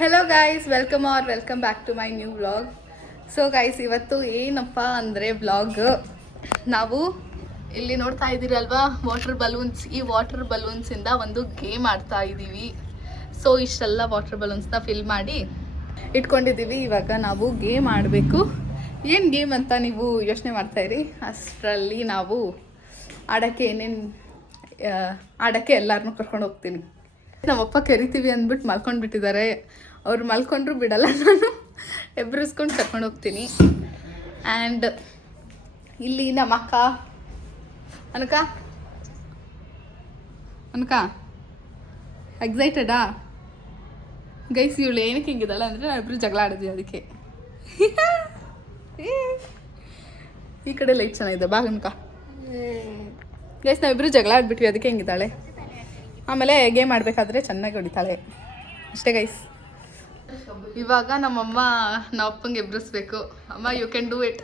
Hello guys, welcome back to my new vlog. So guys, ಇವತ್ತು ಏನಪ್ಪ ಅಂದರೆ vlog ನಾವು ಇಲ್ಲಿ ನೋಡ್ತಾ ಇದ್ದೀರಲ್ವಾ ವಾಟರ್ ಬಲೂನ್ಸ್. ಈ ವಾಟರ್ ಬಲೂನ್ಸಿಂದ ಒಂದು ಗೇಮ್ ಆಡ್ತಾ ಇದ್ದೀವಿ. ಸೊ ಇಷ್ಟೆಲ್ಲ ವಾಟರ್ ಬಲೂನ್ಸ್ನ ಫಿಲ್ ಮಾಡಿ ಇಟ್ಕೊಂಡಿದ್ದೀವಿ. ಇವಾಗ ನಾವು ಗೇಮ್ ಆಡಬೇಕು. ಏನು ಗೇಮ್ ಅಂತ ನೀವು ಯೋಚನೆ ಮಾಡ್ತಾಯಿರಿ. ಅಷ್ಟರಲ್ಲಿ ನಾವು ಆಡೋಕ್ಕೆ ಎಲ್ಲರನ್ನೂ ಕರ್ಕೊಂಡು ಹೋಗ್ತೀನಿ. ನಮ್ಮಪ್ಪ ಕರಿತೀವಿ ಅಂದ್ಬಿಟ್ಟು ಮಲ್ಕೊಂಡ್ಬಿಟ್ಟಿದ್ದಾರೆ. ಅವ್ರು ಮಲ್ಕೊಂಡ್ರು ಬಿಡಲ್ಲ, ನಾನು ಎಬ್ರಿಸ್ಕೊಂಡು ಕರ್ಕೊಂಡು ಹೋಗ್ತೀನಿ. ಆ್ಯಂಡ್ ಇಲ್ಲಿ ನಮ್ಮ ಅಕ್ಕ ಅನಕ ಎಕ್ಸೈಟೆಡಾ ಗೈಸ್? ಇವಳು ಏನಕ್ಕೆ ಹಿಂಗಿದ್ದಾಳೆ ಅಂದರೆ ನಾವಿಬ್ರು ಜಗಳ ಆಡಿದ್ವಿ ಅದಕ್ಕೆ. ಈ ಕಡೆ ಲೈಟ್ ಚೆನ್ನಾಗಿದೆ ಬಾ ಅನಕ. ಗೈಸ್, ನಾವಿಬ್ರು ಜಗಳ ಆಡ್ಬಿಟ್ವಿ ಅದಕ್ಕೆ ಹೆಂಗಿದ್ದಾಳೆ. ಆಮೇಲೆ ಗೇಮ್ ಆಡಬೇಕಾದ್ರೆ ಚೆನ್ನಾಗಿ ಹೊಡಿತಾಳೆ ಅಷ್ಟೇ ಗೈಸ್. ಇವಾಗ ನಮ್ಮಮ್ಮ ನಮ್ಮಪ್ಪಂಗೆ ಎಬ್ರಿಸ್ಬೇಕು. ಅಮ್ಮ, ಯು ಕ್ಯಾನ್ ಡೂ ಇಟ್.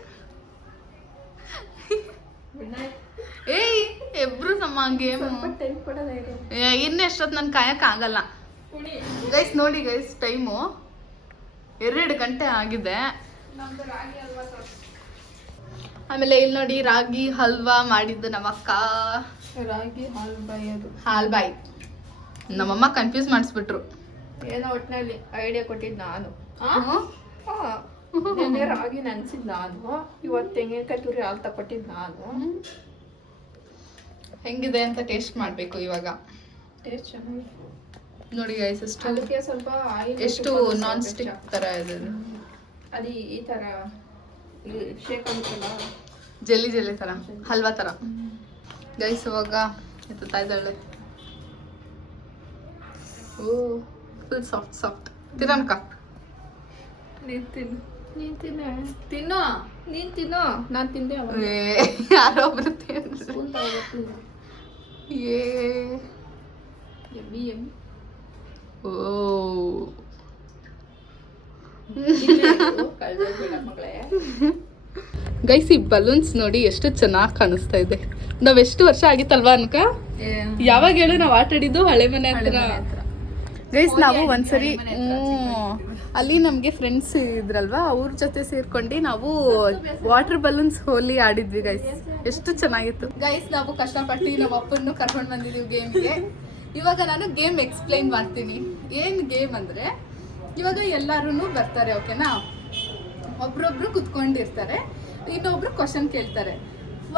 ಏಯ್ ಎಬ್ರಿಸಮ್ಮ ಗೇಮ್. ಇನ್ನೆಷ್ಟೊತ್ತು ನನ್ನ ಕಾಯಕ್ಕಾಗಲ್ಲ ಗೈಸ್. ನೋಡಿ ಗೈಸ್, ಟೈಮು 2 ಗಂಟೆ ಆಗಿದೆ. ಆಮೇಲೆ ಇಲ್ಲಿ ನೋಡಿ ರಾಗಿ ಹಲ್ವಾ ಮಾಡಿದ್ದು ನಮ್ಮ ಅಕ್ಕ. ರಾಗಿ ಹಾಲ್ಬಾಯಿ, ಅದು ಹಾಲ್ಬಾಯಿ. ನಮ್ಮಮ್ಮ ಕನ್ಫ್ಯೂಸ್ ಮಾಡಿಸ್ಬಿಟ್ರು. ಏನೋ ಒಟ್ಟಿನಲ್ಲಿ ಐಡಿಯಾ ಕೊಟ್ಟಿದ್ದು ನಾನು. ರಾಗಿ ನೆನ್ಸಿದ್ ನಾನು. ಇವತ್ತು ತೆಂಗಿನಕಾಯಿ ತುರಿ ಹಾಲು ತಗೊಟ್ಟಿದ್ದು ನಾನು. ಹೆಂಗಿದೆ ಅಂತ ಟೇಸ್ಟ್ ಮಾಡಬೇಕು ಇವಾಗ. ಟೇಸ್ಟ್ ಚೆನ್ನಾಗಿ ನೋಡಿ ಗೈಸ್, ಅದಕ್ಕೆ ಸ್ವಲ್ಪ ಎಷ್ಟು ನಾನ್ ಸ್ಟಿಕ್ ಥರ ಇದೆ. ಅದು ಈ ಥರ ಶೇಕ್ ಆಗುತ್ತಲ್ಲ, ಜೆಲ್ಲಿ ಥರ, ಹಲ್ವಾ ಥರ ಗೈಸ್. ಇವಾಗ ಎತ್ತುತ್ತಾ ಇದ್ದಾಳೆ. ಓ, ಫುಲ್ ಸಾಫ್ಟ್. ತಿನ್ನಕ ನೀನು ತಿನ್ನು. ನಾನು ತಿಂದೆ. ಯಾರೊಬ್ರು ಓ ಗೈಸ್, ಈ ಬಲೂನ್ಸ್ ನೋಡಿ ಎಷ್ಟು ಚೆನ್ನಾಗಿ ಕಾಣಿಸ್ತಾ ಇದೆ. ನಾವ್ ಎಷ್ಟು ವರ್ಷ ಆಗಿತ್ತಲ್ವಾ ಅನ್ಕ? ಯಾವಾಗ ಹೇಳು ನಾವು ಆಟ ಆಡಿದ್ದು? ಹಳೆ ಮನೆ ಹತ್ರ ಗೈಸ್. ನಾವು ಒಂದ್ಸರಿ ಅಲ್ಲಿ ನಮಗೆ ಫ್ರೆಂಡ್ಸ್ ಇದ್ರಲ್ವಾ, ಅವ್ರ ಜೊತೆ ಸೇರ್ಕೊಂಡು ನಾವು ವಾಟರ್ ಬಲೂನ್ಸ್ ಹೋಲಿ ಆಡಿದ್ವಿ ಗೈಸ್. ಎಷ್ಟು ಚೆನ್ನಾಗಿತ್ತು ಗೈಸ್. ನಾವು ಕಷ್ಟಪಟ್ಟು ನಮ್ಮ ಅಪ್ಪನ್ನು ಕರ್ಕೊಂಡು ಬಂದಿದ್ದೀವಿ ಗೇಮ್ಗೆ. ಇವಾಗ ನಾನು ಗೇಮ್ ಎಕ್ಸ್ಪ್ಲೈನ್ ಮಾಡ್ತೀನಿ. ಏನು ಗೇಮ್ ಅಂದರೆ, ಇವಾಗ ಎಲ್ಲರೂ ಬರ್ತಾರೆ, ಓಕೆನಾ? ಒಬ್ರೊಬ್ರು ಕುತ್ಕೊಂಡಿರ್ತಾರೆ, ಇನ್ನೊಬ್ರು ಕ್ವಶನ್ ಕೇಳ್ತಾರೆ.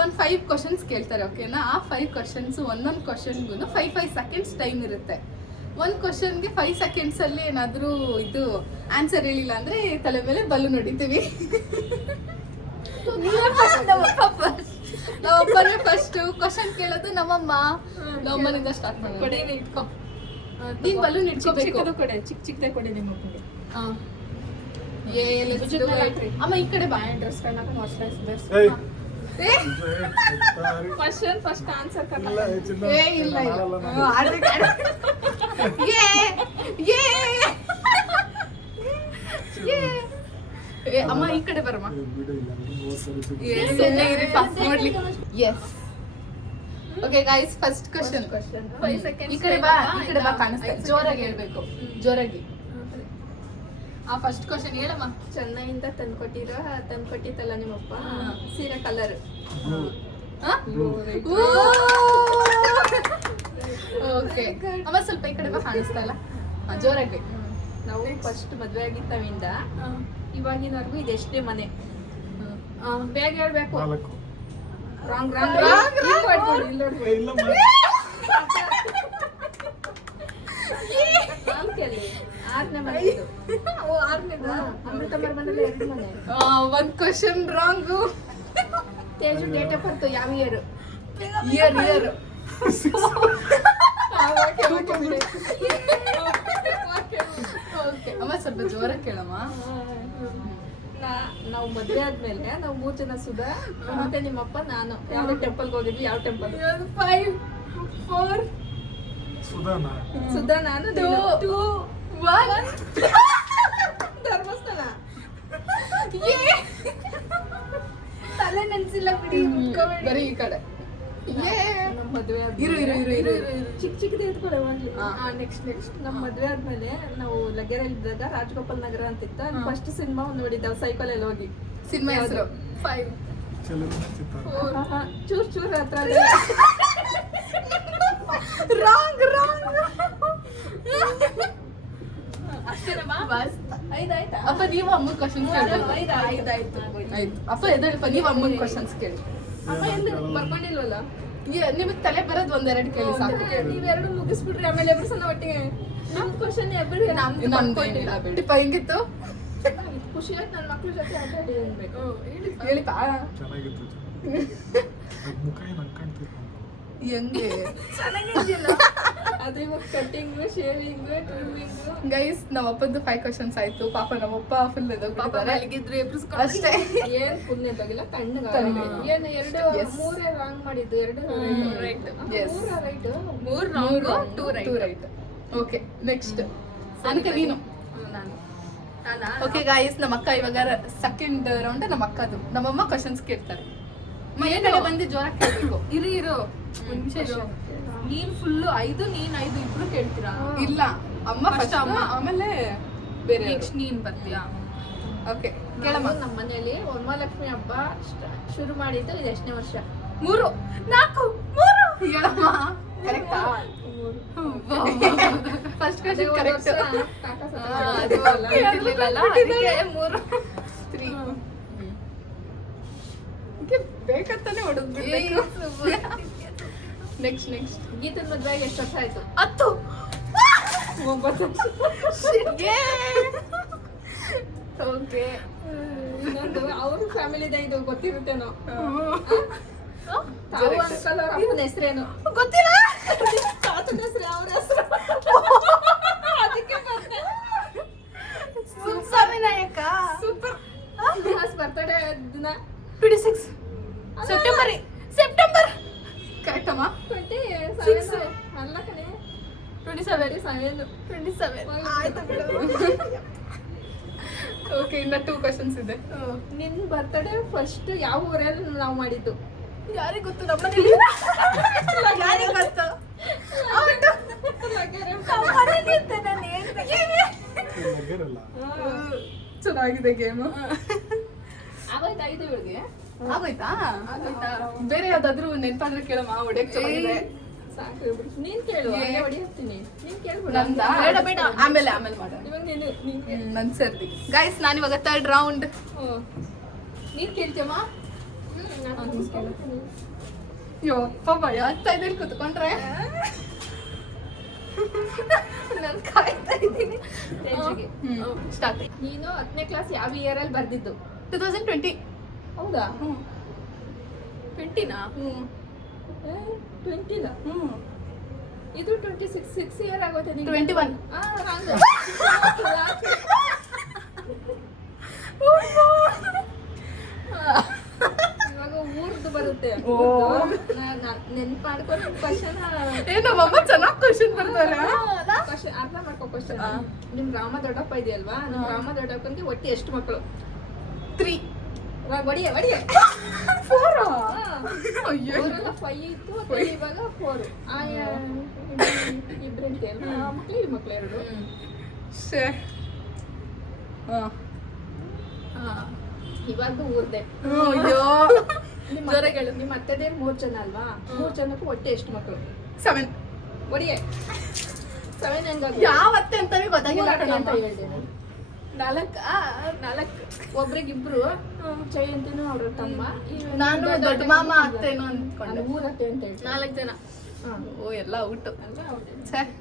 5 ಕ್ವಶನ್ಸ್ ಕೇಳ್ತಾರೆ, ಓಕೆನಾ? ಆ 5 ಕ್ವಶನ್ಸ್ ಒಂದೊಂದು ಕ್ವಶನ್ಗೂ 5 ಸೆಕೆಂಡ್ಸ್ ಟೈಮ್ ಇರುತ್ತೆ. ಒಂದು ಕ್ವಶನ್ಗೆ 5 ಸೆಕೆಂಡ್ಸಲ್ಲಿ ಏನಾದರೂ ಇದು ಆನ್ಸರ್ ಹೇಳಿಲ್ಲ ಅಂದರೆ ತಲೆ ಮೇಲೆ ಬಲೂನ್ ಹೊಡಿತೀವಿ. ನಮ್ಮಪ್ಪನೇ ಫಸ್ಟು ಕ್ವಶನ್ ಕೇಳೋದು. ನಮ್ಮಮ್ಮನಿಂದ ಸ್ಟಾರ್ಟ್ ಮಾಡಿ. ಇಟ್ಕೊ, ನೀನು ಬಲೂನ್ ಇಟ್ಕೋಬೇಕು. ಚಿಕ್ಕದೇ ಕೊಡಿ ನಿಮ್ಮ ಮಕ್ಕಳಿಗೆ. ಅಮ್ಮ ಈ ಕಡೆ ಬಾ. ಡ್ರೆಸ್ ಫಸ್ಟ್ ಆನ್ಸರ್ ಅಮ್ಮ ಈ ಕಡೆ ಬರಮ್ಮ. Yes, okay guys, first question. 5 seconds. ಈ ಕಡೆ ಬಾ ಕಾಣಿಸ್ತಾ. ಜೋರಾಗಿ ಹೇಳ್ಬೇಕು, ಜೋರಾಗಿ. ಆ ಫಸ್ಟ್ ಕ್ವಶನ್ ಹೇಳಮ್ಮ. ಚೆನ್ನೈಯಿಂದ ತಂದ್ಕೊಟ್ಟಿತ್ತಲ್ಲ ನಿಮ್ಮಪ್ಪ ಸೀರೆ ಕಲರ್. ಓಕೆ ಅಮ್ಮ, ಸ್ವಲ್ಪ ಈ ಕಡೆ ಬಾ ಕಾಣಿಸ್ತಾ ಇಲ್ಲ. ಜೋರಾಗಿ. ನಾವು ಫಸ್ಟ್ ಮದುವೆ ಆಗಿತ್ತವಿಂದ ಇವಾಗಿನವರೆಗೂ ಇದೆಷ್ಟೇ ಮನೆ. ಬೇಗ ಹೇಳ್ಬೇಕು. ರಾಂಗ್. ಆರನೇ ಮನೆ ಇದು. ಅಮೃತಮರ ಮನೇಲಿ 2 ಮನೆ. 1 question wrong. Teju date of birth ಯಾವ ಇಯರ್? ಇಯರ್. ಅಮ್ಮ ಸ್ವಲ್ಪ ಜೋರಾಗಿ ಕೇಳಮ್ಮ. ನಾವು ಮದುವೆ ಆದ್ಮೇಲೆ ನಾವು 3 ಜನ ಸುಧಾ ಮತ್ತೆ ನಿಮ್ಮಪ್ಪ ನಾನು ಯಾವ್ದು ಟೆಂಪಲ್ಗೆ ಹೋಗಿದ್ವಿ. ಯಾವ ಟೆಂಪಲ್? 5 4 ಸುಧಾ ನಾನು 2 1 ಧರ್ಮಸ್ಥಳ. ತಲೆ ನೆನ್ಸಿಲ್ಲ ಬಿಡಿ. ಬರೀ ಈ ಕಡೆ. ನಮ್ಮ ಮದ್ವೆ ಇರು ಚಿಕ್ಕ ಚಿಕ್ಕದೇ ಎತ್ಕೊಳ್ಳೆ ಮಾಡ್ಲಿ. ಹಾ. ನೆಕ್ಸ್ಟ್ ನಮ್ಮ ಮದ್ವೆ ಆದ್ಮೇಲೆ ನಾವು ಲಗ್ಗೆರೆಯಲ್ಲಿ ಇದ್ದಾಗ ರಾಜಗೋಪಾಲ್ ನಗರ ಅಂತ ಇತ್ತು. ಫಸ್ಟ್ ಸಿನಿಮಾ ನೋಡಿದ್ದ ಸೈಕಲ್ ಅಲ್ಲಿ ಹೋಗಿ. ಸಿನಿಮಾ ಹೆಸರು 5 ಚಲನಚಿತ್ರ ಚೂರ್ ಹತ್ರ ರಾಂಗ್ ಐದಾಯ್ತಾ? ಅಪ್ಪ ನೀವು ಅಮ್ಮ ಕ್ವಶನ್ಸ್ ಕೇಳಿ. ಐದಾಯ್ತು. ಆಯ್ತು ಅಪ್ಪ ಎದಳಪ್ಪ ನೀವು ಅಮ್ಮನ ಕ್ವಶನ್ಸ್ ಕೇಳಿ. ಅಮ್ಮ ಎಲ್ಲಿ ಬರ್ಕೊಂಡಿಲ್ವಲ್ಲ? ನಿಮಗೆ ತಲೆ ಬರೋದು ಒಂದೆರಡು ಕೇಳಿ ಸಾಕು. ನೀವೆರಡು ಮುಗಿಸ್ಬಿಟ್ರಿ ಆಮೇಲೆ ಎಬ್ರು ಸಲ ಒಟ್ಟಿಗೆ ನಮ್ ಕ್ವಶನ್ ಎಬ್ರು ನಮ್ದೇನಿಲ್ಲ ಬಿಡಿ. ಹೆಂಗಿತ್ತು? ಖುಷಿ ಆಯ್ತು. ನನ್ನ ಮಕ್ಳ ಜೊತೆ ಆಟ ಆಡಿ ಅನ್ಬೇಕು. ಹೇಳಿಪಾ ಚೆನ್ನಾಗಿತ್ತು ಅದ್ ಮುಖ ಏನು ಅನ್ಕಾಣ್ತಿತ್ತು ಹೆಂಗೆ ಚೆನ್ನಾಗಿದ್ಯಲ್ಲ. ಅದು ಇವಾಗ ಕಟ್ಟಿಂಗು ಶೇವಿಂಗು ಟ್ರಿಮ್ಮಿಂಗು. ಗೈಸ್ ನಮ್ಮ ಅಪ್ಪದ್ದು 5 ಕ್ವಶನ್ಸ್ ಆಯ್ತು. ಪಾಪ ನಮ್ಮಪ್ಪ ಫುಲ್ ಎದೋಗ್ಬಿಟ್ಟಿದ್ದಾರೆ ಅಷ್ಟೇ. ಏನ್ ಪುಣ್ಯ ತಗಿಲ್ಲ ತಣ್ಣಗ ಏನು ಎರಡು ಮೂರೇ ರಾಂಗ್ ಮಾಡಿದ್ದು. ಎರಡು right. Yes. Right. 3 wrong 2 right. Okay next ಅನ್ಕ ನೀನು. ಓಕೆ ಗಾಯ್ಸ್ ನಮ್ಮ ಅಕ್ಕ ಇವಾಗ ಸೆಕೆಂಡ್ ರೌಂಡ್ ನಮ್ಮ ಅಕ್ಕದು. ನಮ್ಮಮ್ಮ ಕ್ವಶನ್ಸ್ ಕೇಳ್ತಾರೆ. ಮೇಲ್ಗಡೆ ಬಂದು ಜೋರಾಗಿ ಕೇಳಬೇಕು. ಇರು ಒಂದ್ ನಿಮಿಷ ಇರು. ನೀನ್ ಫುಲ್ಲು 5 ನೀನ್ 5 ಇಬ್ರು ಕೇಳ್ತೀರಾ? ಇಲ್ಲ ಅಮ್ಮ ಫಸ್ಟ್ ಅಮ್ಮ ಆಮೇಲೆ ಬೇರೆ ನೆಕ್ಸ್ಟ್ ನೀನ್ ಬರ್ತೀಯಾ? ಓಕೆ ಕೇಳಮ್ಮ. ನಮ್ಮ ಮನೆಯಲ್ಲಿ ವರಮಹಾಲಕ್ಷ್ಮಿ ಹಬ್ಬ ಶುರು ಮಾಡಿದ್ದು ಇದು ಎಷ್ಟನೇ ವರ್ಷ? 3 4 3 ಹೇಳಮ್ಮ. ಕರೆಕ್ಟಾ? First question correct. ಬೇಕಂತಾನೆ ಹೊಡೆದ್ಬಿಡ್ಬೇಕು. ನೆಕ್ಸ್ಟ್ ಗೀತನ್ ಮದ್ವೆಗೆ ಎಷ್ಟು ವರ್ಷ ಆಯ್ತು? 10 9 ವರ್ಷ. ಓಕೆ ಇನ್ನೊಂದು ಅವ್ರ ಫ್ಯಾಮಿಲಿದೆ ಇದು ಗೊತ್ತಿರುತ್ತೇನೋ. ತಾವು ಅಂಕಲ್ ಅವ್ರ ಅಪ್ಪನ ಹೆಸರೇನು? ಗೊತ್ತಿಲ್ಲ. ತಾತನ ಹೆಸರು ಅವ್ರ ಹೆಸರು ಅದಕ್ಕೆ ಬರ್ತೆ. Super Vinayaka super. ಬರ್ತಡೇ ದಿನ 26 ಸೆಪ್ಟೆಂಬರ್ ಕರೆಕ್ಟ್ ಅಮ್ಮ? 27 ಅಲ್ಲ ಕಣೆ 27 ಆಯ್ತು ಬಿಡು. ಓಕೆ ಇನ್ನ 2 ಕ್ವಶನ್ಸ್ ಇದೆ. ನಿನ್ ಬರ್ತಡೇ ಫಸ್ಟ್ ಯಾವ ಊರಲ್ಲಿ ನಾವು ಮಾಡಿದ್ದು? ಯಾರಿಗೆ ಗೊತ್ತು? ನಮ್ಮನೇಲಿ ಯಾರಿಗೆ ಗೊತ್ತು? ನಗರಲ್ಲ ಚೆನ್ನಾಗಿದೆ ಗೇಮು. ಆಗೋಯ್ತಾ 5 ಇವಳಿಗೆ? ಆಗೋಯ್ತಾ? ಬೇರೆ ಯಾವ್ದಾದ್ರು ನೆನ್ಪಾದ್ರೆ ಕೇಳಮ್ಮ. ಹೊಡೆಯಕ್ ಚೆನ್ನಾಗಿದೆ. ಸಾಕು ಬಿಡು. ನೀನ್ ಕೇಳು. ಹಂಗೆ ಹೊಡಿಸ್ತೀನಿ. ನೀನ್ ಕೇಳ್ಬಿಡು. ನಂದಾ? ಬೇಡ ಆಮೇಲೆ ಮಾಡೋಣ. ಇವಾಗ ನೀನು ನನ್ ಸರ್ದಿ. ಗೈಸ್ ನಾನು ಇವಾಗ 3rd ರೌಂಡ್. ನೀನ್ ಕೇಳ್ತೀಯಮ್ಮ? ಯಪ್ಪ ಭಯ ಆಗ್ತಾ ಇದೆ ಇಲ್ಲಿ ಕುತ್ಕೊಂಡ್ರೆ. ನಾನು ಕಾಯ್ತಾ ಇದ್ದೀನಿ. ಸ್ಟಾರ್ಟ್. ನೀನು 10ನೇ ಕ್ಲಾಸ್ ಯಾವ ಇಯರ್ ಅಲ್ಲಿ ಬರ್ದಿದ್ದು? 2020. ಹೌದಾ? 20ನಾ? 20 ಇಲ್ಲ. ಇದು 26 ಇಯರ್ ಆಗೋಯ್ತು ನಿಂಗೆ. 21. ಇವಾಗ ಊರ್ದು ಬರುತ್ತೆ. ನೆನ್ಪು ಮಾಡ್ಕೊಂಡು ಕ್ವಶನ್ ನಮ್ಮಮ್ಮ ಚೆನ್ನಾಗಿ ಕ್ವಶನ್ ಬರ್ತಾರೆ. ಅರ್ಥ ಮಾಡ್ಕೊ ಕ್ವಶನ್. ನಿಮ್ ರಾಮ ದೊಡ್ಡಪ್ಪ ಇದೆಯಲ್ವಾ? ನಿಮ್ ರಾಮ ದೊಡ್ಡಪ್ಪನಿಗೆ ಒಟ್ಟು ಎಷ್ಟು ಮಕ್ಕಳು? 3. ಒಡಿಯ 4. ಅಯ್ಯೋ 5 ಇತ್ತು. ಇವಾಗ 4. ಇಬ್ರು ಮಕ್ಳು ಈ ಮಕ್ಳು 2. ಇವಾಗ ಊರ್ದೆ. ಅಯ್ಯೋ ನಿಮ್ಮ ಅತ್ತೆದೇ 3 ಜನ ಅಲ್ವಾ? 3 ಜನಕ್ಕೂ ಒಟ್ಟೆ ಎಷ್ಟು ಮಕ್ಕಳು? 7. ಒಡಿಯೇ 7 ಹೆಂಗಾಗಿ? ಯಾವ ಅತ್ತೆ ಅಂತಾನೆ ಗೊತ್ತಾಗಿಲ್ಲ ಅಂತ ಹೇಳ್ದೆ ನಾನು. 4. ಒಬ್ರಿಗಿಬ್ರು ಜಯಂತಿನೂ ಅವ್ರ ತಮ್ಮ. ನಾನು ದೊಡ್ಡ ಮಾಮ ಅತ್ತೇನೋ ಅಂದ್ಕೊಂಡೆ. ಊರತ್ತೆ ಅಂತ ಹೇಳ್ತಾರೆ. 4 ಜನ. ಓ ಎಲ್ಲ ಔಟ್.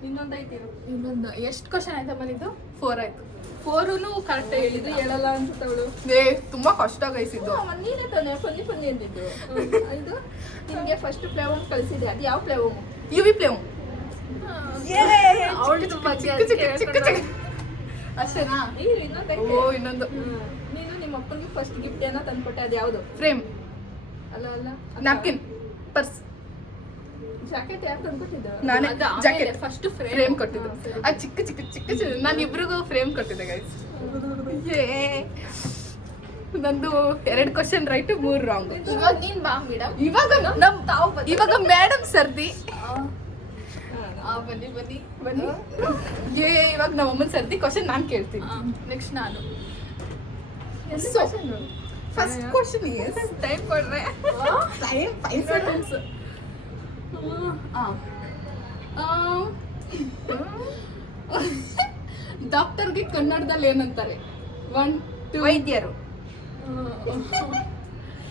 ಇನ್ನೊಂದೈತಿ. ಇನ್ನೊಂದು ಎಷ್ಟು ಕ್ವಶನ್ ಆಯ್ತಮ್ಮ ನಿಂದು? 4 ಆಯ್ತು. 4ನು ಕರೆಕ್ಟ್ ಹೇಳಿದ್ರು. ಹೇಳಲ್ಲ ಅನ್ಸುತ್ತವಳು. ತುಂಬಾ ಕಷ್ಟ ಗೈಸಿದ್ದು. ನೀನೇ ತಾನೆ ಫನ್ನಿ ಅಂದಿದ್ದು. ಇದು ನಿಮ್ಗೆ ಫಸ್ಟ್ ಪ್ಲೇವಮ್ ಕಳಿಸಿದೆ. ಅದು ಯಾವ ಪ್ಲೇವಮ್? UV ಪ್ಲೇಮ್. ಅಷ್ಟೇನಾ? ಓ ಇನ್ನೊಂದು. ನೀನು ನಿಮ್ಮ ಅಪ್ಪನಿಗೆ ಫಸ್ಟ್ ಗಿಫ್ಟ್ ಏನೋ ತಂದ್ಕೊಟ್ಟೆ. ಅದು ಯಾವುದು? ಫ್ರೇಮ್. ಅಲ್ಲ ನ್ಯಾಪ್ಕಿನ್. ಪರ್ಸ್. ಜಾಕೆಟ್ ಯಾರು ತಂದ್ಕೊಟ್ಟಿದ್ದು? ನಾನೇ ಜಾಕೆಟ್ ಫಸ್ಟ್ ಫ್ರೇಮ್ ಕೊಟ್ಟಿದ್ದು. ಅದು ಚಿಕ್ಕ ನಾನು ಇಬ್ರಿಗೂ ಫ್ರೇಮ್ ಕೊಟ್ಟಿದ್ದೆ ಗೈಸ್. ನಂದು 2 ಕ್ವಶನ್ ರೈಟ್ 3 ರಾಂಗ್. ಇವಾಗ ನೀನ್ ಬಾ ಮೇಡಮ್. ಇವಾಗ ಇವಾಗ ಮೇಡಮ್ ಸರ್ದಿ. ಬನ್ನಿ ಇವಾಗ ನಮ್ಮ ಅಮ್ಮನ ಸರ್ದಿ ಕ್ವಶನ್ ನಾನು ಕೇಳ್ತೀನಿ. ನೆಕ್ಸ್ಟ್ ನಾನು. ಫಸ್ಟ್ ಕ್ವಶನ್ ಇಸ್ ಟೈಮ್ ಕೊಡ್ರೆ ಟೈಮ್ 5 seconds. ಡಾಕ್ಟರ್ಗೆ ಕನ್ನಡದಲ್ಲಿ ಏನಂತಾರೆ? 1 2 ವೈದ್ಯರು.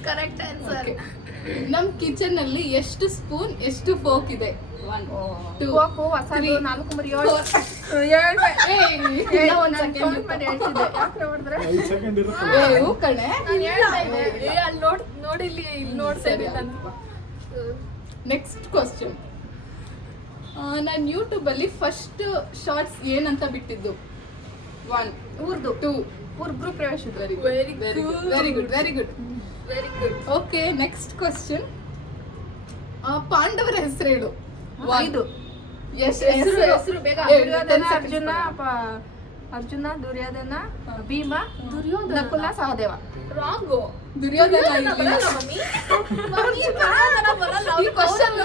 Correct answer. ನಮ್ ಕಿಚನ್ ಅಲ್ಲಿ ಎಷ್ಟು ಸ್ಪೂನ್ ಎಷ್ಟು ಫೋಕ್ ಇದೆ? 1 2 ಹೋಗು ಹೊಸದು 4 3 7 5 ಸೆಕೆಂಡ್ ಇರುತ್ತೆ. ಕಣೆ ಅಲ್ಲಿ ನೋಡಿಲ್ಲಿ ಇಲ್ಲಿ ನೋಡ್ತಾ ಇದ್ದೀನಿ ನಾನು. Next question. ನಾನು ಯೂಟ್ಯೂಬ್ ಅಲ್ಲಿ ಫಸ್ಟ್ ಶಾರ್ಟ್ಸ್ ಏನಂತ ಬಿಟ್ಟಿದ್ದು? 1 ಊರ್ದು 2 ಊರ್ಬ್ರು ಪ್ರವೇಶದ. Very good. Okay, next question. ಪಾಂಡವರ ಹೆಸರು ಹೇಳು. 5 ಹೆಸರು ಬೇಗ. ಅರ್ಜುನ, ದುರ್ಯೋಧನ, ಭೀಮ, ದುರ್ಯೋಧನ, ನಕುಲ, ಸಹದೇವ. ರಾಂಗು. ದುರ್ಯೋಧನ ಈ ಕ್ವಶನ್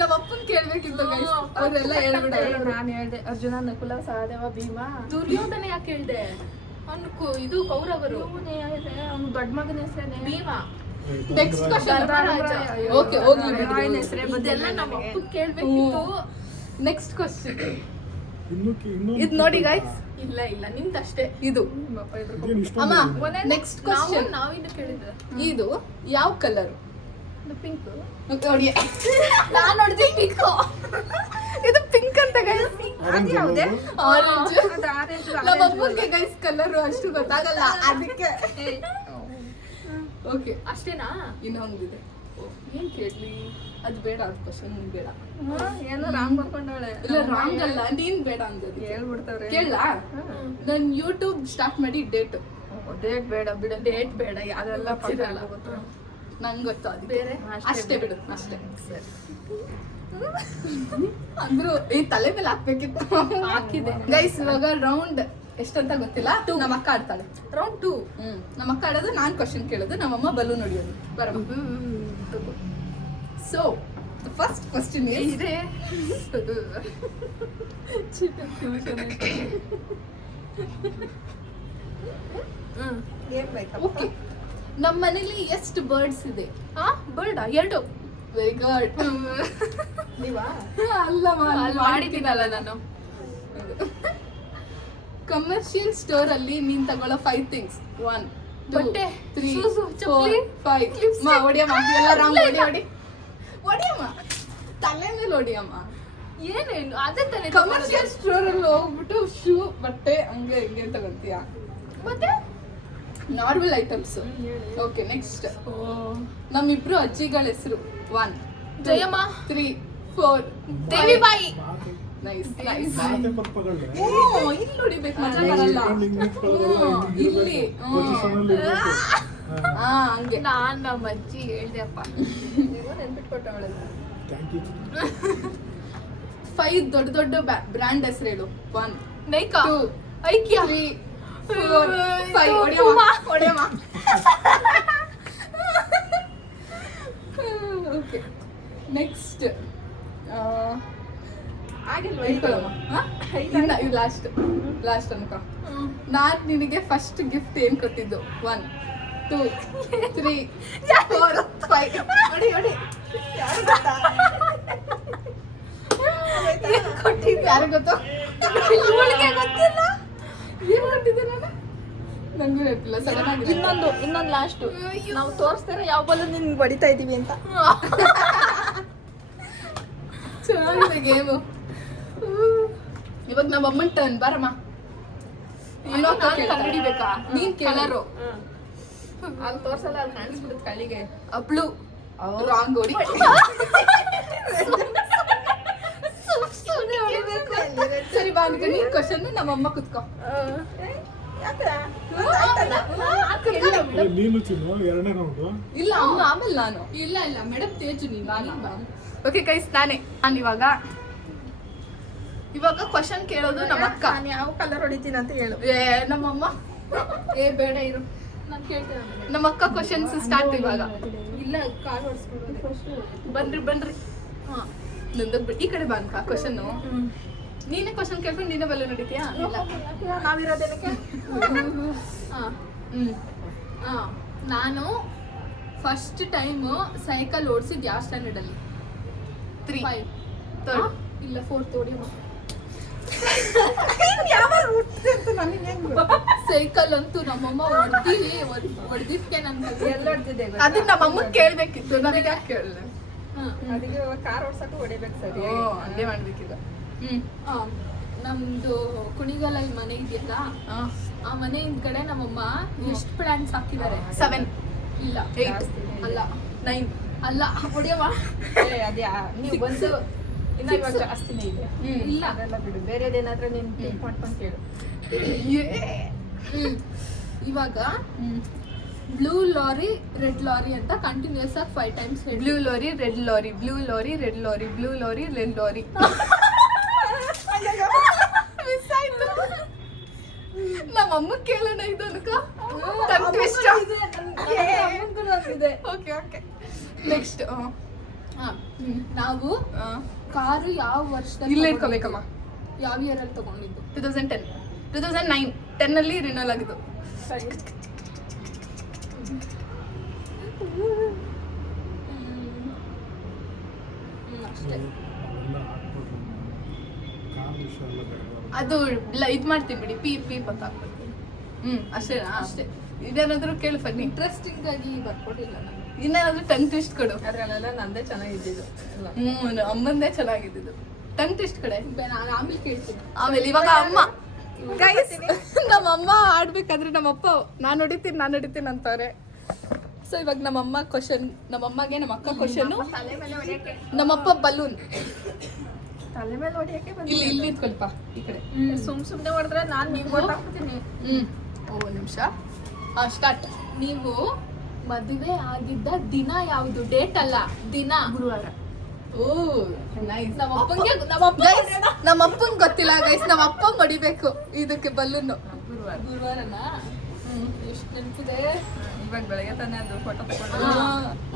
ನಮ್ಮ ಅಪ್ಪನ್ ಕೇಳ್ಬೇಕಿತ್ತು ಗೈಸ್. ಅವರೆಲ್ಲ ಹೇಳ್ಬಿಡ. ನಾನು ಹೇಳ್ದೆ ಅರ್ಜುನ, ನಕುಲ, ಸಹದೇವ, ಭೀಮ. ದುರ್ಯೋಧನ ಯಾಕೆ ಹೇಳ್ದೆ? ಅವ್ನು ಇದು ಕೌರವರು. ಅವ್ನು ದೊಡ್ಡ ಮಗನ ಹೆಸರೇನೆ Bheema. Next question. Dharmaraja. Okay, ಹೋಗ್ಲಿ ರಾಯನ ಹೆಸರೇ ಇದೆಲ್ಲ ನಮ್ಮ ಅಪ್ಪಗ್ ಕೇಳ್ಬೇಕಿತ್ತು. Next question. ಇನ್ನೂ ಇದು ನೋಡಿ ಗೈಸ್, ಇಲ್ಲ ನಿಮ್ದಷ್ಟೇ. ಇದು ಅಮ್ಮ. Next question. ನಾವಿನ್ನು ಕೇಳಿದ್ರೆ ಇದು ಯಾವ ಕಲರ್? ಪಿಂಕ್. ನೋಡಿ, ನಾನು ನೋಡಿದೆ ಪಿಂಕ್. ಇದು ಪಿಂಕ್ ಅಂತ ಗೈಸ್. ಯಾವುದೇ ಆರೆಂಜ್. ಆರೆಂಜ್ ನಮ್ಮ ಅಪ್ಪಗೆ ಗೈಸ್ ಕಲರ್ ಅಷ್ಟು ಗೊತ್ತಾಗಲ್ಲ, ಅದಕ್ಕೆ. ಓಕೆ, ಅಷ್ಟೇನಾ? ಇನ್ನೊಂದಿದೆ. ಏನ್ ಕೇಳ್ಲಿ? ಅದು ಬೇಡ, ಅದು ಕ್ವಶನ್ ಬೇಡ. ಏನೋ ರಾಂಗ್ ಬರ್ಕೊಂಡವಳೆ. ಇಲ್ಲ, ರಾಂಗ್ ಅಲ್ಲ, ನೀನ್ ಬೇಡ ಅಂದದ್ದು. ಹೇಳ್ಬಿಡ್ತಾವ್ರೆ. ಕೇಳ, ನನ್ ಯೂಟ್ಯೂಬ್ ಸ್ಟಾರ್ಟ್ ಮಾಡಿ ಡೇಟ್. ಡೇಟ್ ಬೇಡ ಬಿಡು. ಡೇಟ್ ಬೇಡ, ಅದೆಲ್ಲ ಯಾವ್ದೆಲ್ಲ ಗೊತ್ತು. ನಂಗೆ ಗೊತ್ತು ಅದು. ಬೇರೆ ಅಷ್ಟೇ ಬಿಡು, ಅಷ್ಟೇ. ಅಂದ್ರು ಈ ತಲೆ ಮೇಲೆ ಹಾಕ್ಬೇಕಿತ್ತು. ಹಾಕಿದೆ. ಗೈಸ್, ಇವಾಗ ರೌಂಡ್ ಎಷ್ಟಂತ ಗೊತ್ತಿಲ್ಲ. ನಮ್ಮ ಅಕ್ಕ ಆಡ್ತಾಳೆ. ರೌಂಡ್ 2. ನಮ್ಮ ಅಕ್ಕ ಆಡೋದು, ನಾನ್ ಕ್ವಶನ್ ಕೇಳೋದು, ನಮ್ಮಮ್ಮ ಬಲೂನ್ ಹೊಡಿಯೋದು. ಬರಮ್ಮ. ಸೊ ಫಸ್ಟ್ ಕ್ವಶನ್ ಇದೆ. ಓಕೆ, ನಮ್ಮ ಮನೇಲಿ ಎಷ್ಟು ಬರ್ಡ್ಸ್ ಇದೆ? ಬರ್ಡ್ 2. Very good. ನೀವಾ? ಅಲ್ಲಮ್ಮ, ಅಲ್ಲಿ ಮಾಡಿದ್ದೀನಲ್ಲ ನಾನು. ಕಮರ್ಷಿಯಲ್ ಸ್ಟೋರ್ ಅಲ್ಲಿ ನೀನ್ ತಗೊಳ್ಳೋ 5 ಥಿಂಗ್ಸ್. 1 2 ಬಟ್ಟೆ, 3 shoes, 4 ಚಪ್ಪಲಿ, 5. lipstick. ಹೊಡಿಯಮ್ಮ, ಎಲ್ಲ ರಾಂಗ್. ಹೊಡಿಯಮ್ಮ, ತಲೆ ಮೇಲೆ ಹೊಡಿಯಮ್ಮ. ಏನೇನು ಅದೇ ತಾನೇ ಕಮರ್ಷಿಯಲ್ ಸ್ಟೋರ್ ಅಲ್ಲಿ ಹೋಗ್ಬಿಟ್ಟು ಶೂ, ಬಟ್ಟೆ, ಹಂಗೆ ಹಿಂಗೆ ತಗೊಂತೀಯ. ಮತ್ತೆ ನಾರ್ಮಲ್ ಐಟಮ್ಸ್. Okay, next. ನಮ್ಮಿಬ್ರು ಅಜ್ಜಿಗಳ ಹೆಸರು. 1 ಜಯಮ್ಮ, 3 4 ದೇವಿಬಾಯಿ. ನೈಸ್. ಮಾತೆ ಪಪ್ಪಗಳೇ. ಇಲ್ಲಿ ಹೊಡಿಬೇಕು, ಮಜಾ ಬರಲ್ಲ. ಇಲ್ಲಿ ಪೊಸಿಷನ್ ಅಲ್ಲಿ ಇರ್ಬೇಕು. ಹಂಗೆ. ನಾನ್ ನಮ್ಮ ಅಜ್ಜಿ ಹೇಳ್ದೆಪ್ಪ. ನೆನ್ಪಿಟ್ಕೊಟ್ಟವಳೆ. Thank you. 5 ದೊಡ್ಡ ಬ್ರ್ಯಾಂಡ್ ಹೆಸರು ಹೇಳು. 1 ನೈಕಾ, 2 ಐಕ್ಯ, 3 4 5. ಹೊಡಿಯಮ್ಮ. Okay, next. ಆಗಿಲ್ವಾ? ಇದು ಲಾಸ್ಟ್ ಅನ್ಕ. ನಾನ್ ನಿನಗೆ ಫಸ್ಟ್ ಗಿಫ್ಟ್ ಏನ್ ಕೊಟ್ಟಿದ್ದು? 1 2 3 4 5. ಹೊಡಿ. ಯಾರು ಗೊತ್ತು? ಇವಳಿಗೆ ಗೊತ್ತಿಲ್ಲ. ಏನ್ ಕೊಟ್ಟಿದ್ದೆ ನಾನು? ನಂಗೂ ಗೊತ್ತಿಲ್ಲ. ಸಡನ್ ಆಗಿ ಇನ್ನೊಂದು ಲಾಸ್ಟ್. ನಾವು ತೋರಿಸ್ತಾರೆ ಯಾವ ಬಲ್ಲ ನಿನ್ಗೆ ಬಡಿತಾ ಇದೀವಿ ಅಂತ. ಚೆನ್ನಾಗಿದೆ ಗೇಮು. ಇವಾಗ ನಮ್ಮ ಅಮ್ಮನ ಟರ್ನ್. ಬರಮ್ಮ. ಕನ್ನಡಿಬೇಕಾ? ನೀನ್ ಕಲರು. ಅಲ್ಲಿ ತೋರ್ಸಲ್ಲ, ಅಲ್ಲಿ ಕಾಣಿಸ್ಬಿಡುತ್ತೆ ಕಳ್ಳಿಗೆ. ಬ್ಲೂ. ರಾಂಗ್. ಹೊಡಿ. ಸರಿ, ಬಾ ಅನ್ಕ. ನೀನ್ ಕ್ವಶನ್, ನಮ್ಮಮ್ಮ ಕುತ್ಕೋ. ನೀನು ಚಿನ್ನು 2ನೇ ರೌಂಡು. ಇಲ್ಲ, ಅಮ್ಮ ಆಮೇಲೆ ನಾನು. ಇಲ್ಲ ಮೇಡಮ್, ತೇಜು ನೀನು. ಓಕೆ ಗೈಸ್, ನಾನು ಇವಾಗ ಕ್ವಶನ್ ಕೇಳೋದು ನಮ್ಮ ಅಕ್ಕ. ನಾನು ಯಾವ ಕಲರ್ ಹೊಡಿತೀನಿ ಅಂತ ಹೇಳು. ನಮ್ಮಮ್ಮ ಬೇಡ ಇರು. ನಾನು ಕೇಳ್ತೇನೆ ನಮ್ಮ ಅಕ್ಕ ಕ್ವಶನ್ಸ್ ಸ್ಟಾರ್ಟ್ ಇವಾಗ. ಇಲ್ಲ ಕಾಲ್ ಹೊಡ್ಸ್ಕೊಂಡು ಬನ್ರಿ ಹಾ ನಂದು ಈ ಕಡೆ ಬಂಕ ಕ್ವಶನ್. ನೀನೇ ಕ್ವಶನ್ ಕೇಳ್ಕೊಂಡು ನೀನೇ ಬಲ್ಲ ನಡೀತೀಯಾ? ನಾವಿರೋದೇನಕ್ಕೆ ನಾನು ಫಸ್ಟ್ ಟೈಮ್ ಸೈಕಲ್ ಓಡಿಸಿದ್ ಯಾವ ಸ್ಟ್ಯಾಂಡರ್ಡ್ ಅಲ್ಲಿ? 3 5 3rd. ಇಲ್ಲ 4th ಓಡಿ ಸೈಕಲ್ ಅಂತೂ ನಮ್ಮಮ್ಮ ಹೊಡೆದಿದ್ಕೆ ನನ್ ಎಲ್ಲ ಹೊಡ್ದಿದ್ದೆ ಅದನ್ನ ನಮ್ಮ ಅಮ್ಮ ಕೇಳ್ಬೇಕಿತ್ತು, ನನಗೆ ಯಾಕೆ ಕೇಳಿದೆ? ಅದಕ್ಕೆ ಕಾರ್ ಓಡ್ಸಕ್ಕೂ ಹೊಡಿಬೇಕು ಸರಿ. ಹಂಗೆ ಮಾಡ್ಬೇಕಿಲ್ಲ. ನಮ್ದು ಕುಣಿಗಲಲ್ಲಿ ಮನೆ ಇದೆಯಲ್ಲ, ಆ ಮನೆ ಹಿಂದ್ಗಡೆ ನಮ್ಮಮ್ಮ ಎಷ್ಟು ಪ್ಲಾಂಟ್ಸ್ ಹಾಕಿದ್ದಾರೆ? 7 ಇಲ್ಲ 8 ಅಲ್ಲ 9 ಅಲ್ಲ ಹೊಡಿಯವ ಅದೇ ನೀವು ಬಂದು ಇನ್ನ ಇವಾಗ ಜಾಸ್ತಿನೇ ಇದೆ. ಇಲ್ಲ ಅದೆಲ್ಲ ಬಿಡು, ಬೇರೆದೇನಾದ್ರೂ ನೀನು ಪಿಕ್ ಮಾಡ್ಕೊಂಡು ಕೇಳು. ಇವಾಗ ಬ್ಲೂ ಲಾರಿ ರೆಡ್ ಲಾರಿ ಅಂತ ಕಂಟಿನ್ಯೂಸ್ ಆಗಿ 5 times blue lorry red lorry, blue lorry red lorry, blue lorry red lorry. Miss ಆಯ್ತು. ನಮ್ಮ ಅಮ್ಮ ಕೇಳೋಣ ಇದು ಅನ್ಕ. Okay okay next. ನಾವು ಕಾರು ಯಾವ ವರ್ಷದಲ್ಲಿ ಇಲ್ಲೇ ಇಟ್ಕೋಬೇಕಮ್ಮ. ಯಾವ ಇಯರ್ ಅಲ್ಲಿ ತಗೊಂಡಿದ್ದು? 2010 2009 10 ಅಲ್ಲಿ ರಿನೋಲ್ ಆಗಿದ್ದು. ಅಷ್ಟೇ. ಅವೆಲ್ಲ ಹಾಕ್ಬಿಟ್ರು ಕಾರ್ ವಿಷಯ ಎಲ್ಲ ಬೇಡ. ಅದು ಇದ್ ಮಾಡ್ತೀನಿ ಬಿಡಿ, ಪಿ ಪತ್ತ ಹಾಕ್ಬಿಡ್ತೀನಿ. ಅಷ್ಟೇನಾ? ಅಷ್ಟೇ. ಇದೇನಾದ್ರು ಕೇಳು ಫನ್ನಿ. ಇಂಟ್ರೆಸ್ಟಿಂಗ್ ಆಗಿ ಬರ್ಕೊಟ್ಟಿಲ್ಲ ನಾನು. ಇನ್ನೇನಾದ್ರು ಟಂಗ್ ಟ್ವಿಸ್ಟ್ ಕೊಡು. ಅದ್ರಲ್ಲೆಲ್ಲ ನಂದೇ ಚೆನ್ನಾಗಿದ್ದಿದ್ದು ಎಲ್ಲ. ಅಮ್ಮಂದೇ ಚೆನ್ನಾಗಿದ್ದು. ಟಂಗ್ ಟ್ವಿಸ್ಟ್ ಕಡೆ ನಾನು ಆಮೇಲೆ ಕೇಳ್ತೀನಿ. ಆಮೇಲೆ ಇವಾಗ ಅಮ್ಮ ಗೈಸ್, ನಮ್ಮಮ್ಮ ಆಡ್ಬೇಕಾದ್ರೆ ನಮ್ಮಪ್ಪ ನಾನು ಹೊಡಿತೀನಿ ಅಂತಾರೆ. ಸೊ ಇವಾಗ ನಮ್ಮಮ್ಮ ಕ್ವಶನ್, ನಮ್ಮಮ್ಮಗೆ ನಮ್ಮ ಅಕ್ಕ ಕ್ವಶನ್, ತಲೆ ಮೇಲೆ ಹೊಡಿಯಕ್ಕೆ, ನಮ್ಮಪ್ಪ ಬಲೂನ್. ತಲೆ ಮೇಲೆ ಹೊಡಿಯಕ್ಕೆ ಇಲ್ಲಿ ಇಟ್ಕೊಳ್ಪ ಈ ಕಡೆ. ಸುಮ್ನೆ ಹೊಡೆದ್ರೆ ನಾನು ನೀವು ಗೊತ್ತಾಗ್ತೀನಿ. ಒಂದು ನಿಮಿಷ. ಸ್ಟಾರ್ಟ್. ನೀವು ಮದುವೆ ಆಗಿದ್ದ ದಿನ ಯಾವುದು? ಡೇಟ್ ಅಲ್ಲ, ದಿನ. ಗುರುವಾರ. ಓ ನೈಸ್. ನಮ್ಮಪ್ಪಂಗೆ ಗೊತ್ತಿಲ್ಲ ಗೈಸ್, ನಮ್ಮ ಅಪ್ಪ ಹೊಡಿಬೇಕು ಇದಕ್ಕೆ ಬಲೂನು. ಗುರುವಾರನ ಎಷ್ಟು ನೆನಪಿದೆ. ಇವಾಗ ಬೆಳಗ್ಗೆ ತಾನೇ ಅದು ಫೋಟೋ ತಗೊಂಡು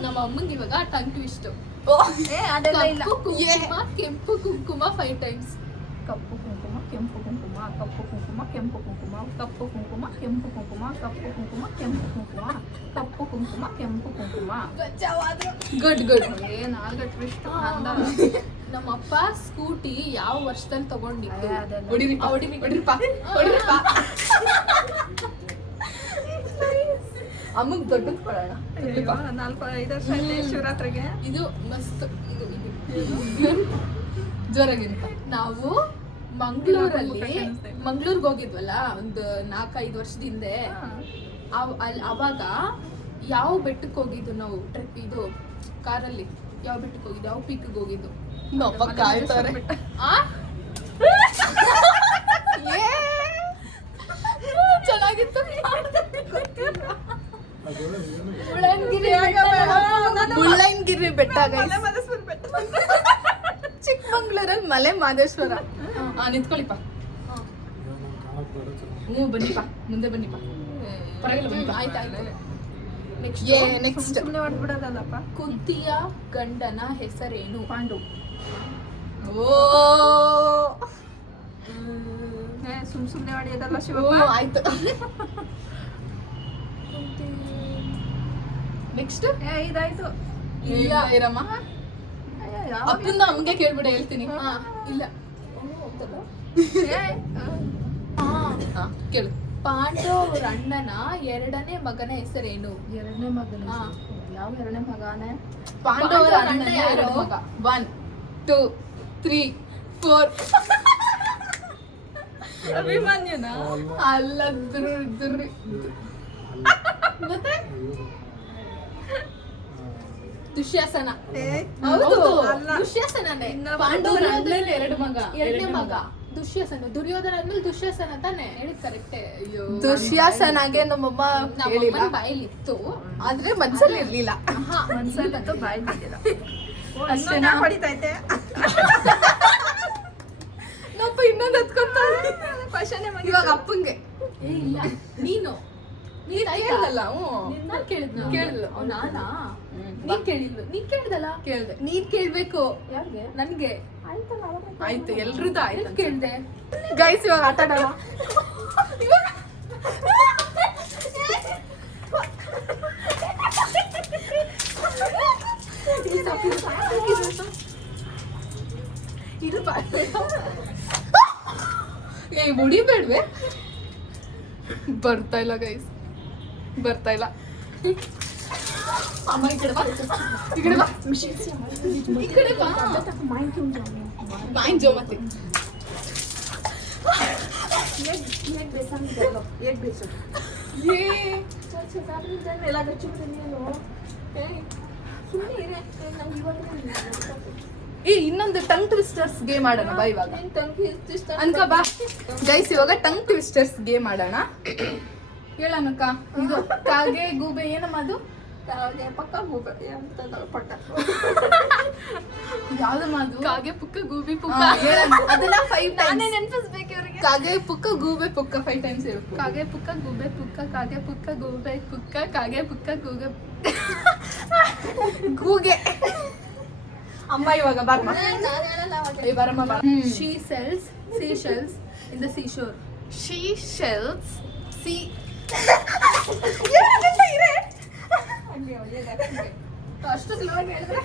ನಮ್ಮ ಅಮ್ಮಂಗೆ ಇವಾಗ ಟಂಗ್ ಟ್ವಿಸ್ಟ್. ಅದೆಲ್ಲ ಇಲ್ಲ. ಕೆಂಪು ಕುಂಕುಮ 5 ಟೈಮ್ಸ್. ಕಪ್ಪು ಕುಂಕುಮ, ಕೆಂಪು ಕುಂಕುಮ, ಕಪ್ಪು ಕುಂಕುಮ, ಕೆಂಪು ಕುಂಕುಮ, ಕಪ್ಪು ಕುಂಕುಮ, ಕೆಂಪು ಕುಂಕುಮ, ಕಪ್ಪು ಕುಂಕುಮ, ಕೆಂಪು ಕುಂಕುಮ, ಕಪ್ಪು ಕುಂಕುಮ, ಕೆಂಪು ಕುಂಕುಮ. ಗುಡ್ 4 ಟ್ವಿಸ್ಟ್ ಅಂದ. ನಮ್ಮಪ್ಪ ಸ್ಕೂಟಿ ಯಾವ ವರ್ಷದಲ್ಲಿ ತಗೊಂಡಿದ್ದು? ಹೊಡಿರಿಪ್ಪ. ಅಮ್ಮಗ್ ದೊಡ್ಡದ್ ಕೊಡೋಣ. 4-5 ವರ್ಷ ಆಯ್ತು ಶಿವರಾತ್ರಿಗೆ. ಇದು ಮಸ್ತ್. ಇದು ಜೋರಾಗಿ ನಾವು ಮಂಗ್ಳೂರ್ಗೆ ಹೋಗಿದ್ವಲ್ಲ ಒಂದು 4-5 ವರ್ಷದ ಹಿಂದೆ. ಅವಾಗ ಯಾವ ಬೆಟ್ಟಕ್ಕೆ ಹೋಗಿದ್ದು ನಾವು? ಟ್ರಿಪ್ ಇದು ಕಾರಲ್ಲಿ ಯಾವ ಬೆಟ್ಟಕ್ಕೆ ಹೋಗಿದ್ದು? ಯಾವ ಪೀಕ್ಗೆ ಹೋಗಿದ್ದು? ನಮ್ಮಪ್ಪ ಕಾಯ್ತಾರೆ. ಚೆನ್ನಾಗಿತ್ತು. ಮುಳ್ಳಯ್ಯನಗಿರಿ ಬೆಟ್ಟ guys. ಚಿಕ್ಕಮಂಗ್ಳೂರಲ್ಲಿ ಮಲೆ ಮಾದೇಶ್ವರ. ನಿಂತ್ಕೊಳ್ಳಿಪ್ಪ. ಬನ್ನಿಪ್ಪ, ಮುಂದೆ ಬನ್ನಿಪ್ಪ. ಆಯ್ತಾಯ್ತು. ನೆಕ್ಸ್ಟ್ ಸುಮ್ಮನೆ ಹೊಡ್ಬಿಡೋದಲ್ಲಪ್ಪ. ಕುಂತಿಯ ಗಂಡನ ಹೆಸರೇನು? ಪಾಂಡು. ಓ ಸುಮ್ಮನೆ ಹೊಡೆಯೋದಲ್ಲ ಶಿವಪ್ಪ. ಆಯ್ತು. ನೆಕ್ಸ್ಟ್ ಇದಾಯ್ತು. ಇಲ್ಲ ಇರಮ್ಮ, ಅಪ್ಪಂದ ಅಮ್ಮಗೆ ಕೇಳ್ಬಿಡ ಹೇಳ್ತೀನಿ. ಇಲ್ಲ ಕೇಳು. ಪಾಂಡವ್ರ ಅಣ್ಣನ 2ನೇ ಮಗನ ಹೆಸರೇನು? 2ನೇ ಮಗನ ಯಾವ 2ನೇ ಮಗನೇ? ಪಾಂಡವರ ಅಣ್ಣ ಯಾರು? 1 2 3 4. ಅಭಿಮನ್ಯುನ? ಅಲ್ಲ ದುರ್ರಿ. ಮತ್ತೆ ದುಶ್ಯಾಸನ. ಹೌದು, ದುಶ್ಯಾಸನನೇ. ಪಾಂಡವರ ಅಣ್ಣನ 2 ಮಗ. 2ನೇ ಮಗ ದುಶ್ಯಾಸನ. ದುರ್ಯೋಧನ ಆದ್ಮೇಲೆ ದುಶ್ಯಾಸನ ತಾನೆ ಹೇಳಿದ್ ಕರೆಕ್ಟೇ. ದುಶ್ಯಾಸನಾಗೆ ನಮ್ಮಮ್ಮ ಹೇಳಿಲ್ಲ, ಬಾಯಲ್ಲಿತ್ತು ಆದ್ರೆ ಮನ್ಸಲ್ಲಿ ಇರ್ಲಿಲ್ಲ. ಮನ್ಸಲ್ಲಂತೂ ಬಾಯಿ ಬಿದ್ದಿಲ್ಲ. ಅಷ್ಟೇನಾ? ಹೊಡಿತೈತೆ. ನಪ್ಪ ಇನ್ನೊಂದು ಹತ್ಕೊಂತ. ಇವಾಗ ಅಪ್ಪಂಗೆ. ಇಲ್ಲ ನೀನು ನೀನ್ ಆಯ್ತಾ? ಕೇಳ್ದಲ್ಲ ನಾನ್ ಕೇಳಿದ್ನ? ಕೇಳಿದ್ಲು. ಅವ್ನ್ ನಾನಾ? ನೀನ್ ಕೇಳಿದ್ಲು ನೀನ್ ಕೇಳ್ದಲ್ಲ ಕೇಳ್ದೆ. ನೀನ್ ಕೇಳ್ಬೇಕು ಯಾರಿಗೆ ನನ್ಗೆ ಆಯ್ತಲ್ಲ ಆಯ್ತು ಎಲ್ರದ್ದು ಆಯ್ತು ಕೇಳ್ದೆ ಗೈಸ್ ಇವಾಗ ಆಟ ಆಡೋಣ. ಇದು ಏ ಮುಡಿಬೇಡ್ವೆ. ಬರ್ತಾ ಇಲ್ಲ ಗೈಸ್, ಬರ್ತಾ ಇಲ್ಲ. ಅಮ್ಮ ಈ ಕಡೆ ಬಾ ಈ ಕಡೆ ಬಾ ಈ ಕಡೆ ಬಾ ಬಾಯಿನ್ ಜೋ ಮತ್ತೆ एक बेसन दे लो एक बेसन ಏ चल चल आप नहीं लगा चुप नहीं लो सुनिए रे नंगी वाली ಏ ಇನ್ನೊಂದು ಟಂಗ್ ಟ್ವಿಸ್ಟರ್ಸ್ ಗೇಮ್ ಆಡೋಣ ಬಾ ಇವಾಗ. टंकी इस ಅನ್ಕ ಬಾ ಗೈಸ್ ಇವಾಗ ಟಂಗ್ ಟ್ವಿಸ್ಟರ್ಸ್ ಗೇಮ್ ಆಡೋಣ. ಹೇಳನಕ್ಕ ಇದು ಕಾಗೆ ಗೂಬೆ ಏನಮ್ಮ ಅದು पक्का मुंह ಅಂತ ಪಟ್ಟ ಯಾವ್ದಮ್ಮ ಅದು? ಕಾಗೆ ಪುಕ್ಕ ಗೂಬಿ ಹಾ, ಪುಕ್ಕ ಹೇಳಣ. ಅದನ್ನ 5 ನಾನೇ ಟೈಮ್ಸ್. ನೆನ್ಪಿಸ್ಬೇಕು ಇವ್ರಿಗೆ ಕಾಗೆ ಪುಕ್ಕ ಗೂಬೆ ಪುಕ್ಕ 5 ಟೈಮ್ಸ್ ಹೇಳ್ಬೇಕು. ಕಾಗೆ ಪುಕ್ಕ ಗೂಬೆ ಪುಕ್ಕ ಕಾಗೆ ಪುಕ್ಕ ಗೂಬೆ ಪುಕ್ಕ ಕಾಗೆ ಪುಕ್ಕ ಗೂಗೆ ಗೂಗೆ. ಅಮ್ಮ ಇವಾಗ ಬಾರಮ್ಮ. ಏ ಬಾರಮ್ಮ ಬಾ. she sells seashells in the seashore She shells sea. ಅಷ್ಟು ಸ್ಲೋ ಆಗಿ ಹೇಳಿದ್ರೆ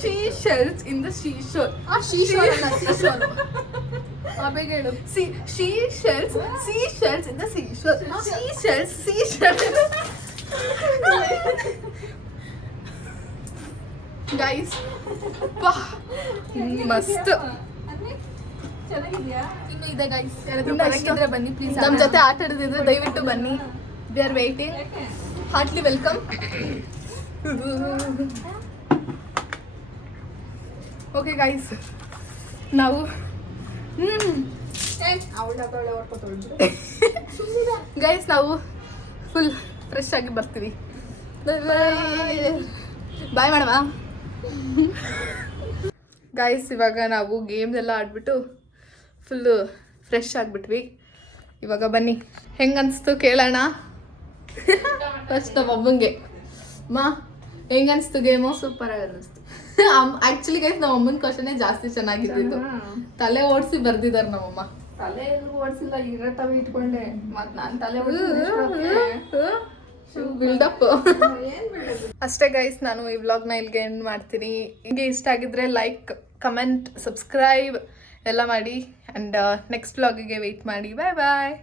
She shells in the seashore. ಆ seashore ಅಲ್ಲ seashore ಆ ಬೇಗ ಹೇಳು She shells in the seashore. Seashells. Guys, ಮಸ್ತ್. ಚೆನ್ನಾಗಿದ್ಯಾ ಇನ್ನು ಇದೆ ಗೈಸ್ ಯಾರಾದ್ರೂ ಇನ್ನು ಎಷ್ಟು? ಬರಂಗಿದ್ರೆ ಬನ್ನಿ ಪ್ಲೀಸ್ ನಮ್ಮ ಜೊತೆ ಆಟ ಆಡೋದಿದ್ರೆ ದಯವಿಟ್ಟು ಬನ್ನಿ. We are waiting. Heartly welcome. Okay guys, ನಾವು ಅವಳ ಹೊರ್ಕೊತೊಳ್ಬಿಡು ಗೈಸ್ ನಾವು ಫುಲ್ ಫ್ರೆಶ್ ಆಗಿ ಬರ್ತೀವಿ. ಬಾಯ್ ಮಾಡವಾ ಗೈಸ್. ಇವಾಗ ನಾವು ಗೇಮ್ಸ್ ಎಲ್ಲ ಆಡ್ಬಿಟ್ಟು ಫುಲ್ಲು ಫ್ರೆಶ್ ಆಗಿಬಿಟ್ವಿ. ಇವಾಗ ಬನ್ನಿ ಹೆಂಗೆ ಅನಿಸ್ತು ಕೇಳೋಣ. ಫಸ್ಟ್ ನಮ್ಮ ಅಮ್ಮಂಗೆ ಮಾ ಹೆಂಗೆ ಅನಿಸ್ತು ಗೇಮು? ಸೂಪರ್ ಆಗಿ ಅನ್ನಿಸ್ತು. ಆ್ಯಕ್ಚುಲಿ ಗೈಸ್ ನಮ್ಮ ಅಮ್ಮನ ಕ್ವಶನೇ ಜಾಸ್ತಿ ಚೆನ್ನಾಗಿದ್ದು. ತಲೆ ಓಡಿಸಿ ಬರ್ದಿದ್ದಾರೆ ನಮ್ಮಮ್ಮ. ತಲೆ ಎಲ್ಲೂ ಓಡಿಸಿಲ್ಲ ಇರತ್ತವೆ ಇಟ್ಕೊಂಡೆ ಮತ್ ನಾನ್ ತಲೆ ಬಿಲ್ಡಪ್. ಏನ್ ಬಿಡೋದು ಅಷ್ಟೇ ಗೈಸ್, ನಾನು ಈ ವ್ಲಾಗ್ನ ಇಲ್ಲಿಗೆ ಎಂಡ್ ಮಾಡ್ತೀನಿ. ಹಿಂಗೆ ಇಷ್ಟ ಆಗಿದ್ರೆ ಲೈಕ್, ಕಮೆಂಟ್, ಸಬ್ಸ್ಕ್ರೈಬ್ ಎಲ್ಲ ಮಾಡಿ. ಆ್ಯಂಡ್ ನೆಕ್ಸ್ಟ್ ವ್ಲಾಗಿಗೆ ವೆಯ್ಟ್ ಮಾಡಿ. ಬಾಯ್ ಬಾಯ್.